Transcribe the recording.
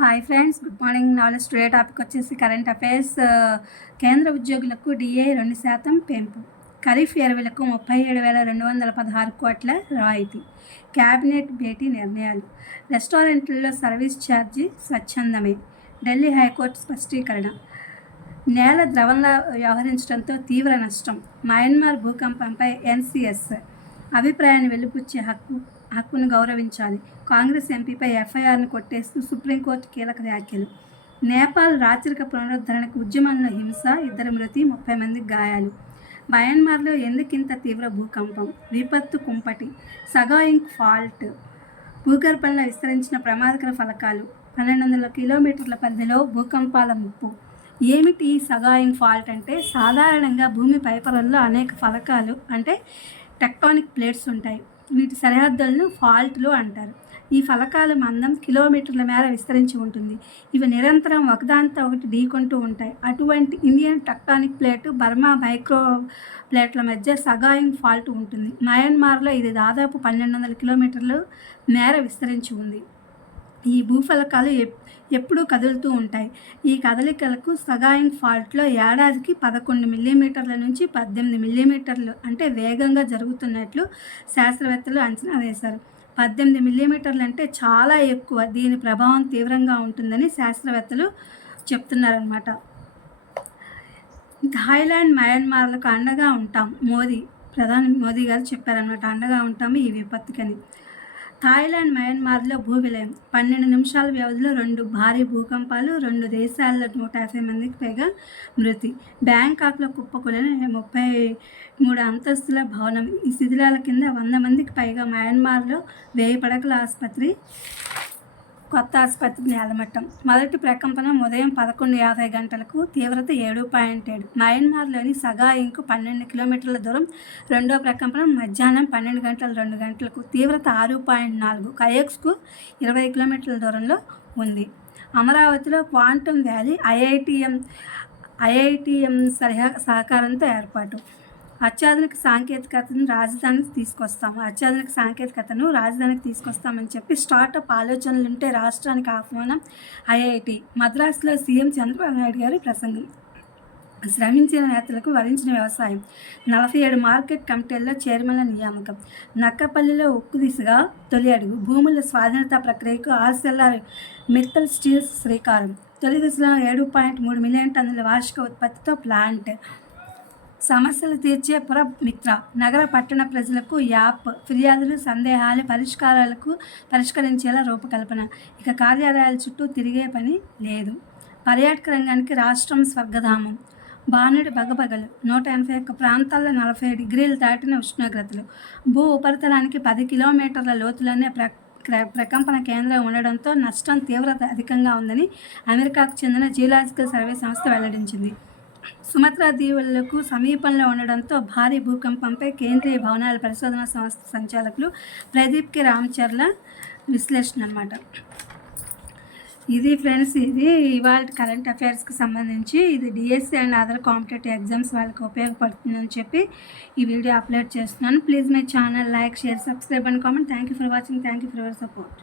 Hi friends, good morning. Knowledge today topic వచ్చేసి current affairs. కేంద్ర ఉద్యోగులకు డిఏ 2% పెంపు, ఖరీఫ్ ఎరువులకు 37,216 కోట్ల రాయితీ, క్యాబినెట్ భేటీ నిర్ణయాలు, రెస్టారెంట్లలో సర్వీస్ ఛార్జీ స్వచ్ఛందమే, ఢిల్లీ హైకోర్టు స్పష్టీకరణ, నేల ద్రవంలా వ్యవహరించడంతో తీవ్ర నష్టం, మయన్మార్ భూకంపంపై ఎన్సీఎస్ అభిప్రాయాన్ని వెలిబుచ్చే హక్కును గౌరవించాలి, కాంగ్రెస్ ఎంపీపై ఎఫ్ఐఆర్ను కొట్టేస్తూ సుప్రీంకోర్టు కీలక వ్యాఖ్యలు, నేపాల్ రాచరిక పునరుద్ధరణకు ఉద్యమంలో హింస, 2 మృతి, 30 మందికి గాయాలు, మయన్మార్లో ఎందుకింత తీవ్ర భూకంపం, విపత్తు కుంపటి, సగాయింక్ ఫాల్ట్, భూగర్భంలో విస్తరించిన ప్రమాదకర ఫలకాలు, 1200 కిలోమీటర్ల పరిధిలో భూకంపాల ముప్పు. ఏమిటి సగాయింగ్ ఫాల్ట్ అంటే? సాధారణంగా భూమి పైపొరల్లో అనేక ఫలకాలు అంటే టెక్టానిక్ ప్లేట్స్ ఉంటాయి. వీటి సరిహద్దులను ఫాల్ట్లు అంటారు. ఈ ఫలకాల మందం కిలోమీటర్ల మేర విస్తరించి ఉంటుంది. ఇవి నిరంతరం ఒకదానితో ఒకటి ఢీకొంటూ ఉంటాయి. అటువంటి Indian tectonic plate, Burma micro ప్లేట్ల మధ్య సగాయింగ్ ఫాల్ట్ ఉంటుంది. మయన్మార్లో ఇది దాదాపు 1200 కిలోమీటర్ల మేర విస్తరించి ఉంది. ఈ భూఫలకాలు ఎప్పుడూ కదులుతూ ఉంటాయి. ఈ కదలికలకు సగాయింగ్ ఫాల్ట్లో ఏడాదికి 11 మిల్లీమీటర్ల నుంచి 18 మిల్లీమీటర్లు అంటే వేగంగా జరుగుతున్నట్లు శాస్త్రవేత్తలు అంచనా వేశారు. 18 మిల్లీమీటర్లు అంటే చాలా ఎక్కువ. దీని ప్రభావం తీవ్రంగా ఉంటుందని శాస్త్రవేత్తలు చెప్తున్నారన్నమాట. థాయిలాండ్, మయన్మార్లకు అండగా ఉంటాం, ప్రధాని మోదీ గారు చెప్పారన్నమాట. అండగా ఉంటాము ఈ విపత్తుకని. థాయిలాండ్, మయన్మార్లో భూ విలయం, 12 నిమిషాల వ్యవధిలో 2 భారీ భూకంపాలు, 2 దేశాల్లో 150 మందికి పైగా మృతి. బ్యాంకాక్లో కుప్పకూలిన 33 అంతస్తుల భవనం, ఈ శిథిలాల కింద 100 మందికి పైగా. మయన్మార్లో 1000 పడకల కొత్త ఆసుపత్రి నేలమట్టం. మొదటి ప్రకంపనం ఉదయం 11:50 గంటలకు, తీవ్రత 7.7. మయన్మార్లోని సగాయింకు 12 కిలోమీటర్ల దూరం. రెండో ప్రకంపనం మధ్యాహ్నం 12 గంటల 2 గంటలకు, తీవ్రత 6.4. కయక్స్కు 20 కిలోమీటర్ల దూరంలో ఉంది. అమరావతిలో క్వాంటమ్ వ్యాలీ ఐఐటిఎం సహకారంతో ఏర్పాటు. అత్యాధునిక సాంకేతికతను రాజధానికి తీసుకొస్తామని చెప్పి స్టార్టప్ ఆలోచనలుంటే రాష్ట్రానికి ఆహ్వానం. ఐఐటి మద్రాసులో సీఎం చంద్రబాబు నాయుడు గారి ప్రసంగం. శ్రమించిన నేతలకు వరించిన వ్యవసాయం. 47 మార్కెట్ కమిటీల్లో చైర్మన్ల నియామకం. నక్కపల్లిలో ఉక్కు దిశగా తొలి అడుగు. భూముల స్వాధీనత ప్రక్రియకు ఆర్సెల్ఆర్ మిత్తల్ స్టీల్స్ శ్రీకారం. తొలి దశలో 7.3 మిలియన్ టన్నుల వార్షిక ఉత్పత్తితో ప్లాంట్. సమస్యలు తీర్చే పురమిత్ర. నగర పట్టణ ప్రజలకు యాప్. ఫిర్యాదులు, సందేహాలు పరిష్కరించేలా రూపకల్పన. ఇక కార్యాలయాల చుట్టూ తిరిగే పని లేదు. పర్యాటక రంగానికి రాష్ట్రం స్వర్గధామం. బాణుడి బగబగలు. 181 ప్రాంతాల్లో 40 డిగ్రీలు దాటిన ఉష్ణోగ్రతలు. భూ ఉపరితలానికి 10 కిలోమీటర్ల లోతులోనే ప్రకంపన కేంద్రం ఉండడంతో నష్టం తీవ్రత అధికంగా ఉందని అమెరికాకు చెందిన జియోలాజికల్ సర్వే సంస్థ వెల్లడించింది. సుమత్రా దీవులకు సమీపంలో ఉండడంతో భారీ భూకంపంపై కేంద్రీయ భవనాల పరిశోధన సంస్థ సంచాలకులు ప్రదీప్ కె రామచర్ల విశ్లేషణ అన్నమాట. ఇది ఫ్రెండ్స్, ఇది ఇవాళ కరెంట్ అఫైర్స్కి సంబంధించి. ఇది DSC and other competitive exams వాళ్ళకి ఉపయోగపడుతుందని చెప్పి ఈ వీడియో అప్లోడ్ చేస్తున్నాను. Please my channel like, share, subscribe and comment. Thank you for watching. Thank you for your support.